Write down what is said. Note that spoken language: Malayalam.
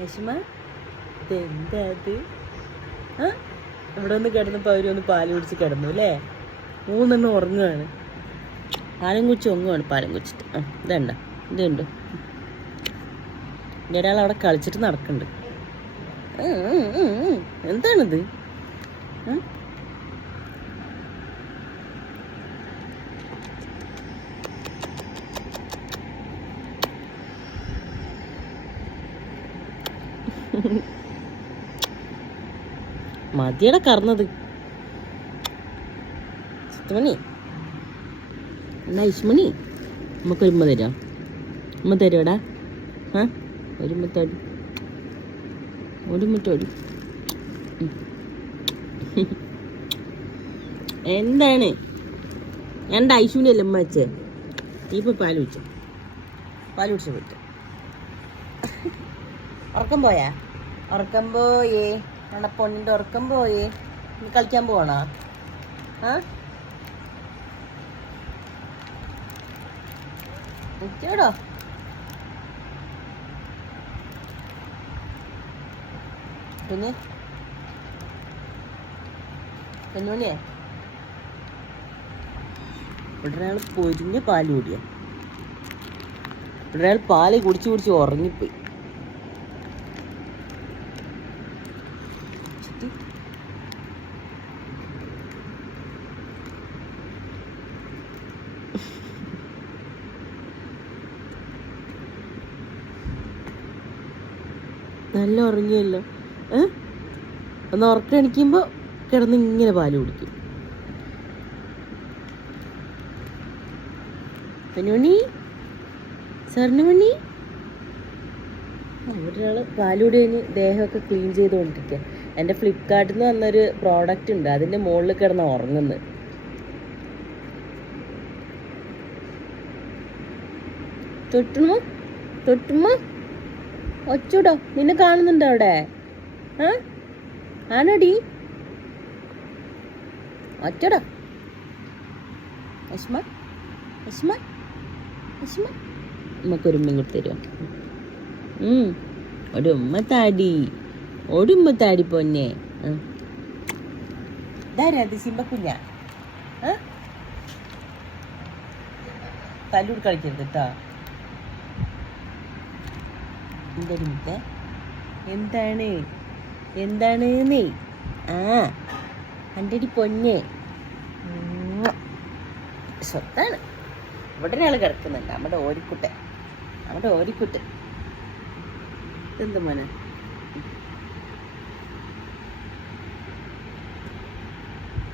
രശ്മ ഇതെന്താ അത്? ആ? ഇവിടെ ഒന്ന് കിടന്നപ്പോൾ അവരൊന്ന് പാൽ കുടിച്ച് കിടന്നു അല്ലേ? മൂന്നെണ്ണം ഉറങ്ങുകയാണ് പാലും കുച്ചി ഉറങ്ങുകയാണ് പാലും കുച്ചിട്ട് ആ ഇതണ്ട ഇതുണ്ട് ഒരാൾ അവിടെ കളിച്ചിട്ട് നടക്കുന്നുണ്ട്. എന്താണിത്? മതിയട കറന്നത്. ചിത്തമണി എന്നാ ഇഷ്മണി നമുക്ക് ഉമ്മ തരാം. ഉമ്മ തരുമോടാ ആ? ഒരു മുത്തോടി ഒരു മുത്തോടി ഉം. എന്താണ്? ഞാൻ ഐശുവിന്റെ അല്ലേ ഉമ്മ വെച്ചേ? ഇപ്പോൾ പാൽ കുടിച്ചു. പാൽ കുടിച്ചു പോയിട്ട്. ഉറക്കം പോയാ? ഉറക്കം പോയേ. നമ്മുടെ പൊണ്ണിന്റെ ഉറക്കം പോയേ. നീ കളിക്കാൻ പോകണോ ആ? നിൽക്കോടോ പിന്നെ പെണ്ണുമണിയേ ഇവിടെ ഒരാൾ പൊരിഞ്ഞ പാൽ കൂടിയ. ഇവിടെ ഒരാൾ പാൽ കുടിച്ച് കുടിച്ച് ഉറങ്ങിപ്പോയി. ചിട്ടി. നല്ല ഉറങ്ങിയല്ലോ. ഏ? ഒന്ന് ഉറക്കണിക്കുമ്പോൾ കിടന്ന് ഇങ്ങനെ പാൽ കുടിക്കും. പെണ്ണുമണി സ്വർണമണി ഒരാൾ പാലുകൂടി കഴിഞ്ഞ് ദേഹമൊക്കെ ക്ലീൻ ചെയ്തുകൊണ്ടിരിക്കുക എന്റെ ഫ്ലിപ്കാർട്ടിൽ നിന്ന് വന്നൊരു പ്രോഡക്റ്റ് ഉണ്ട്. അതിന്റെ മുകളിൽ കിടന്ന് ഉറങ്ങുന്നു. തൊട്ടുമോ തൊട്ടുമോ ഒച്ചൂടോ? നിന്നെ കാണുന്നുണ്ടോ അവിടെ? ആ? ആണോടി? ഒച്ചടോ. അസ്മ അസ്മ അസ്മ നമുക്കൊരു ഉമ്മയും കൂടി തരുമോ. ഒരു ഉമ്മ താടി. ഒരു ഉമ്മ താടി പൊന്നെ. ഇതാരത് സിംബ കുഞ്ഞ. തല്ലൂർ കളിക്കരുത് കേട്ടോ മുത്തേ എന്താണ് എന്താണ്? നീ ആ എന്റെ പൊന്നെ. സ്വത്താണ്. ഇവിടെ ഒരാൾ കിടക്കുന്നുണ്ട്. നമ്മുടെ ഓരിക്കുട്ടൻ. നമ്മുടെ ഓരിക്കുട്ടൻ. എന്ത് മോനെ